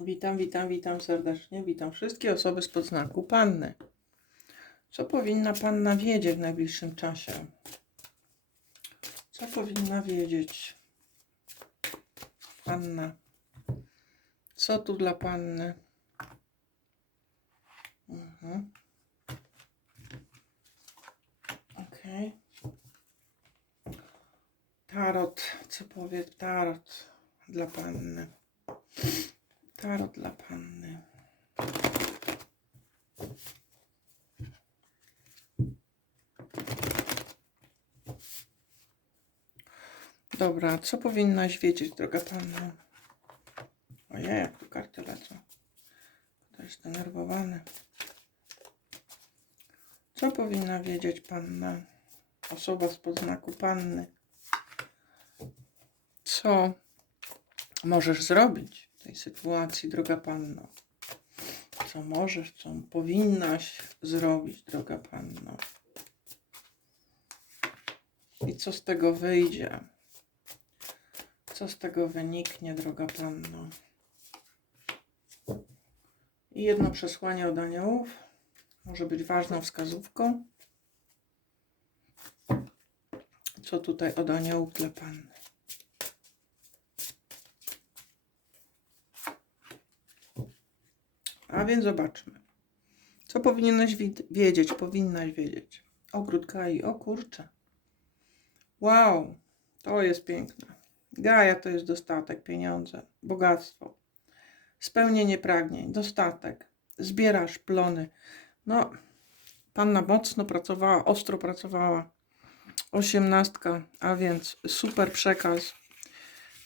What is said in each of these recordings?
Witam, witam, witam serdecznie. Witam wszystkie osoby z podznaku Panny. Co powinna Panna wiedzieć w najbliższym czasie? Co powinna wiedzieć Panna? Co tu dla Panny? Mhm. Okej. Tarot. Co powie Tarot dla Panny? Tarot dla Panny. Dobra, co powinnaś wiedzieć, droga Panno? Ojej, jak tu karty lecą. To jest zdenerwowany. Co powinna wiedzieć Panna? Osoba z podznaku Panny. Co możesz zrobić tej sytuacji, droga Panno? Co możesz, co powinnaś zrobić, droga Panno? I co z tego wyjdzie? Co z tego wyniknie, droga Panno? I jedno przesłanie od aniołów może być ważną wskazówką. Co tutaj od aniołów dla Panny? A więc zobaczmy. Co powinieneś wi- wiedzieć, powinnaś wiedzieć? Ogród Gai, o kurczę. Wow, to jest piękne. Gaja to jest dostatek, pieniądze, bogactwo, spełnienie pragnień, dostatek. Zbierasz plony. No, panna mocno pracowała, ostro pracowała. Osiemnastka, a więc super przekaz.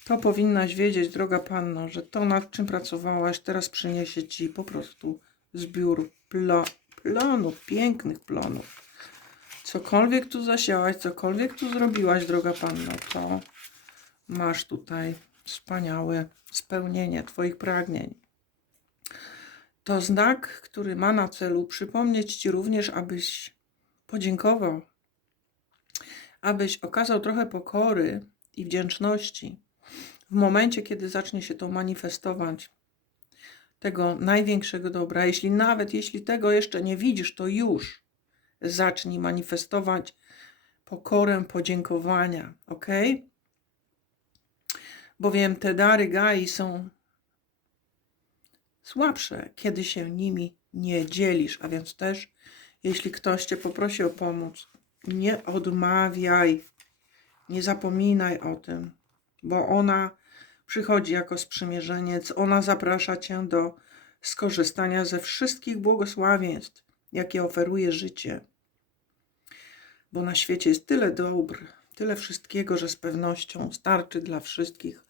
To powinnaś wiedzieć, droga panno, że to nad czym pracowałaś teraz przyniesie ci po prostu zbiór plo, plonów, pięknych plonów. Cokolwiek tu zasiałaś, cokolwiek tu zrobiłaś, droga panno, to masz tutaj wspaniałe spełnienie Twoich pragnień. To znak, który ma na celu przypomnieć Ci również, abyś podziękował, abyś okazał trochę pokory i wdzięczności w momencie, kiedy zacznie się to manifestować tego największego dobra. Jeśli nawet jeśli tego jeszcze nie widzisz, to już zacznij manifestować pokorę podziękowania, ok? Bowiem te dary Gai są słabsze, kiedy się nimi nie dzielisz, a więc też, jeśli ktoś cię poprosi o pomoc, nie odmawiaj, nie zapominaj o tym, bo ona przychodzi jako sprzymierzeniec, ona zaprasza cię do skorzystania ze wszystkich błogosławieństw, jakie oferuje życie. Bo na świecie jest tyle dóbr, tyle wszystkiego, że z pewnością starczy dla wszystkich.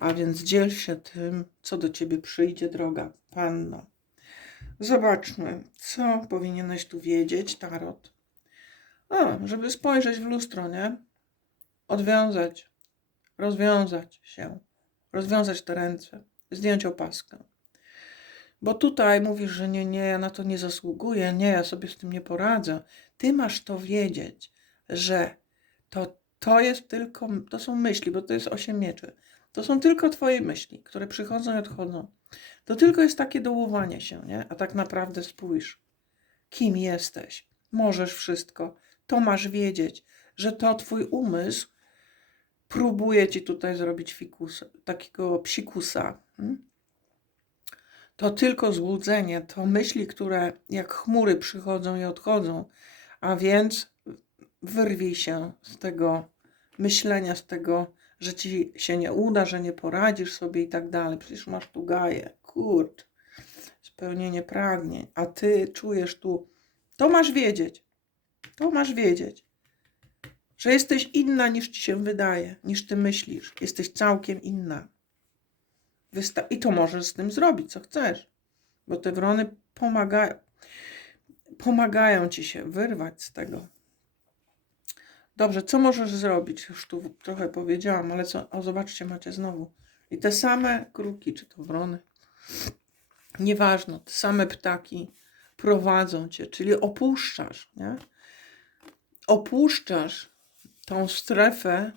A więc dziel się tym, co do ciebie przyjdzie, droga panno. Zobaczmy, co powinieneś tu wiedzieć, Tarot. O, żeby spojrzeć w lustro, nie? Odwiązać, rozwiązać się, rozwiązać te ręce, zdjąć opaskę. Bo tutaj mówisz, że nie, nie, ja na to nie zasługuję, nie, ja sobie z tym nie poradzę. Ty masz to wiedzieć, że to, to jest tylko, to są myśli, bo to jest osiem mieczy. To są tylko twoje myśli, które przychodzą i odchodzą. To tylko jest takie dołowanie się, nie? A tak naprawdę spójrz, kim jesteś. Możesz wszystko. To masz wiedzieć, że to twój umysł próbuje ci tutaj zrobić fikusa, takiego psikusa. Hmm? To tylko złudzenie, to myśli, które jak chmury przychodzą i odchodzą, a więc wyrwij się z tego myślenia, z tego, że ci się nie uda, że nie poradzisz sobie i tak dalej. Przecież masz tu gaję, kurcz, spełnienie pragnień, a ty czujesz tu, to masz wiedzieć, to masz wiedzieć, że jesteś inna niż ci się wydaje, niż ty myślisz. Jesteś całkiem inna. Wysta- I to możesz z tym zrobić, co chcesz, bo te wrony pomagają, pomagają ci się wyrwać z tego. Dobrze, co możesz zrobić? Już tu trochę powiedziałam, ale co? O, zobaczcie, macie znowu. I te same kruki, czy to wrony, nieważne, te same ptaki prowadzą cię, czyli opuszczasz, nie? Opuszczasz tą strefę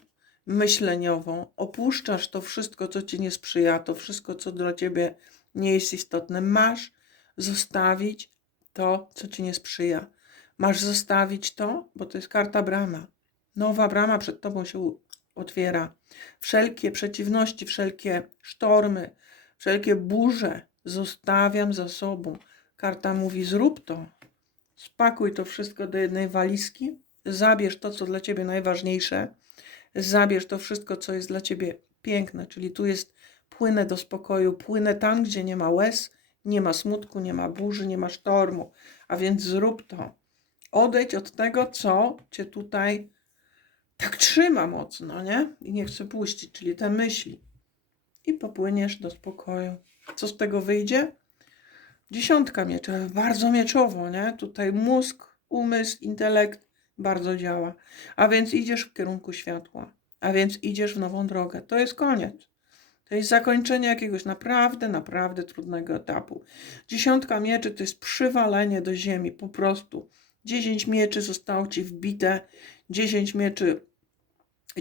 myśleniową, opuszczasz to wszystko, co ci nie sprzyja, to wszystko, co dla ciebie nie jest istotne. Masz zostawić to, co ci nie sprzyja. Masz zostawić to, bo to jest karta brama. Nowa brama przed tobą się otwiera. Wszelkie przeciwności, wszelkie sztormy, wszelkie burze zostawiam za sobą. Karta mówi: zrób to. Spakuj to wszystko do jednej walizki. Zabierz to, co dla ciebie najważniejsze. Zabierz to wszystko, co jest dla ciebie piękne. Czyli tu jest płynę do spokoju, płynę tam, gdzie nie ma łez, nie ma smutku, nie ma burzy, nie ma sztormu. A więc zrób to. Odejdź od tego, co cię tutaj tak trzyma mocno, nie? I nie chce puścić, czyli te myśli. I popłyniesz do spokoju. Co z tego wyjdzie? Dziesiątka mieczy, ale bardzo mieczowo, nie? Tutaj mózg, umysł, intelekt bardzo działa. A więc idziesz w kierunku światła. A więc idziesz w nową drogę. To jest koniec. To jest zakończenie jakiegoś naprawdę, naprawdę trudnego etapu. Dziesiątka mieczy to jest przywalenie do ziemi, po prostu. Dziesięć mieczy zostało ci wbite, dziesięć mieczy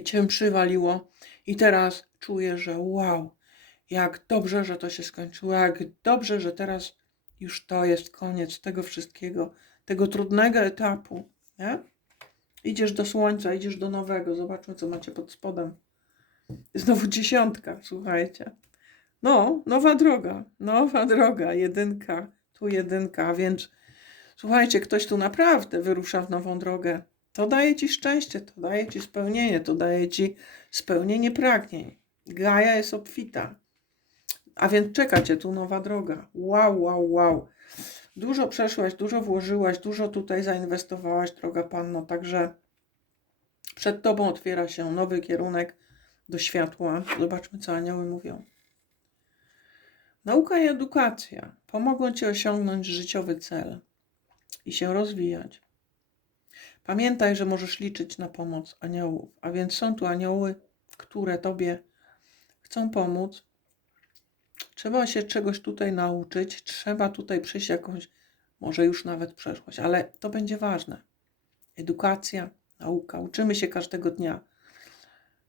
cię przywaliło i teraz czuję, że wow, jak dobrze, że to się skończyło, jak dobrze, że teraz już to jest koniec tego wszystkiego, tego trudnego etapu, nie? Idziesz do słońca, idziesz do nowego, zobaczmy, co macie pod spodem. Znowu dziesiątka, słuchajcie. No, nowa droga, nowa droga, jedynka, tu jedynka, więc słuchajcie, ktoś tu naprawdę wyrusza w nową drogę. To daje ci szczęście, to daje ci spełnienie, to daje ci spełnienie pragnień. Gaja jest obfita. A więc czeka cię tu nowa droga. Wow, wow, wow. Dużo przeszłaś, dużo włożyłaś, dużo tutaj zainwestowałaś, droga panno, także przed tobą otwiera się nowy kierunek do światła. Zobaczmy, co anioły mówią. Nauka i edukacja pomogą ci osiągnąć życiowy cel i się rozwijać. Pamiętaj, że możesz liczyć na pomoc aniołów, a więc są tu anioły, które tobie chcą pomóc. Trzeba się czegoś tutaj nauczyć, trzeba tutaj przejść jakąś, może już nawet przeszłość, ale to będzie ważne. Edukacja, nauka, uczymy się każdego dnia.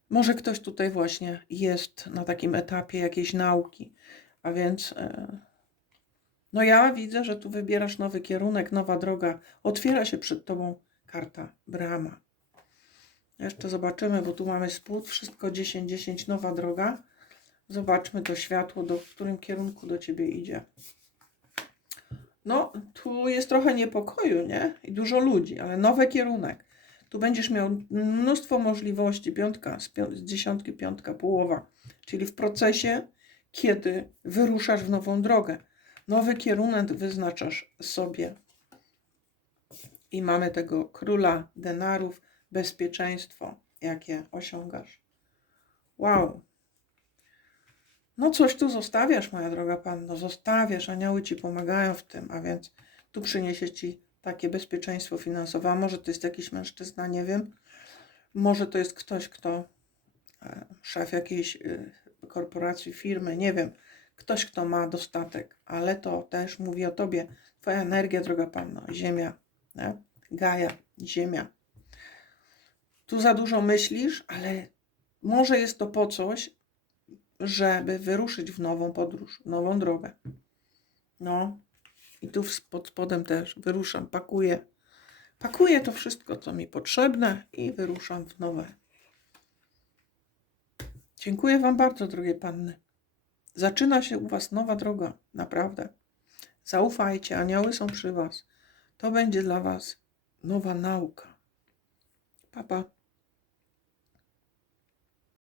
Może ktoś tutaj właśnie jest na takim etapie jakiejś nauki, a więc e, no ja widzę, że tu wybierasz nowy kierunek, nowa droga. Otwiera się przed tobą karta brama. Jeszcze zobaczymy, bo tu mamy spód, wszystko 10-10, nowa droga. Zobaczmy to światło, do, w którym kierunku do ciebie idzie. No, tu jest trochę niepokoju, nie? I dużo ludzi, ale nowy kierunek. Tu będziesz miał mnóstwo możliwości. Piątka, z, pią- z dziesiątki, piątka, połowa. Czyli w procesie, kiedy wyruszasz w nową drogę. Nowy kierunek wyznaczasz sobie. I mamy tego króla denarów, bezpieczeństwo, jakie osiągasz. Wow. No coś tu zostawiasz, moja droga panno, zostawiasz, anioły ci pomagają w tym, a więc tu przyniesie ci takie bezpieczeństwo finansowe, a może to jest jakiś mężczyzna, nie wiem, może to jest ktoś, kto, e, szef jakiejś e, korporacji, firmy, nie wiem, ktoś, kto ma dostatek, ale to też mówi o tobie, twoja energia, droga panno, ziemia, nie? Gaja, ziemia. Tu za dużo myślisz, ale może jest to po coś, żeby wyruszyć w nową podróż, nową drogę. No, i tu pod spodem też wyruszam, pakuję. Pakuję to wszystko, co mi potrzebne i wyruszam w nowe. Dziękuję Wam bardzo, drogie panny. Zaczyna się u Was nowa droga, naprawdę. Zaufajcie, anioły są przy Was. To będzie dla Was nowa nauka. Papa. Pa.